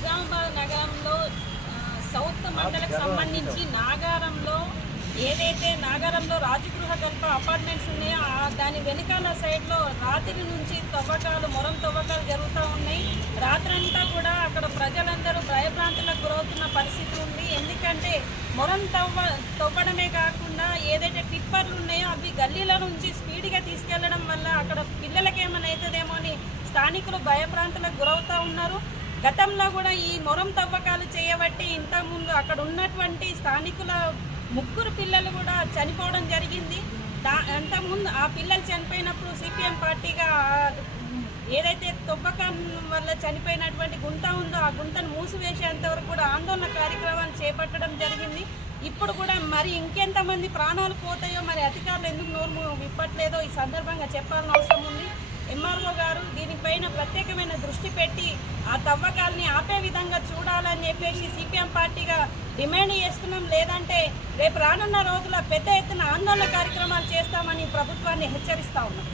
నిజామాబాద్ నగరంలో సౌత్ మండలకు సంబంధించి నాగారంలో ఏదైతే నాగారంలో రాజగృహ కల్ప అపార్ట్మెంట్స్ ఉన్నాయో దాని వెనకాల సైడ్లో రాత్రి నుంచి మొరం తవ్వకాలు జరుగుతూ ఉన్నాయి. రాత్రంతా కూడా అక్కడ ప్రజలందరూ భయభ్రాంతులకు గురవుతున్న పరిస్థితి ఉంది. ఎందుకంటే మొరం తవ్వడమే కాకుండా ఏదైతే టిప్పర్లు ఉన్నాయో అవి గల్లీల నుంచి స్పీడ్గా తీసుకెళ్లడం వల్ల అక్కడ పిల్లలకి ఏమైనా అవుతుందేమో అని స్థానికులు భయభ్రాంతులకు గురవుతూ ఉన్నారు. గతంలో కూడా ఈ మొరం తవ్వకాలు చేయబట్టి ఇంతకుముందు అక్కడ ఉన్నటువంటి స్థానికుల 3 పిల్లలు కూడా చనిపోవడం జరిగింది. అంతకుముందు ఆ పిల్లలు చనిపోయినప్పుడు సిపిఎం పార్టీగా ఏదైతే తవ్వకం వల్ల చనిపోయినటువంటి గుంత ఉందో ఆ గుంతను మూసివేసేంత వరకు కూడా ఆందోళన కార్యక్రమాన్ని చేపట్టడం జరిగింది. ఇప్పుడు కూడా మరి ఇంకెంతమంది ప్రాణాలు పోతాయో మరి అధికారులు ఎందుకు నోరు విప్పట్లేదో ఈ సందర్భంగా చెప్పాల్సిన అవసరం ఉంది. ఎంఆర్ఓ గారు దీనిపైన ప్రత్యేకమైన దృష్టి పెట్టి ఆ తవ్వకాలని ఆపే విధంగా చూడాలని చెప్పేసి సిపిఎం పార్టీగా డిమాండ్ చేస్తున్నాం. లేదంటే రేపు రానున్న రోజుల్లో పెద్ద ఎత్తున ఆందోళన కార్యక్రమాలు చేస్తామని ప్రభుత్వాన్ని హెచ్చరిస్తా ఉన్నాం.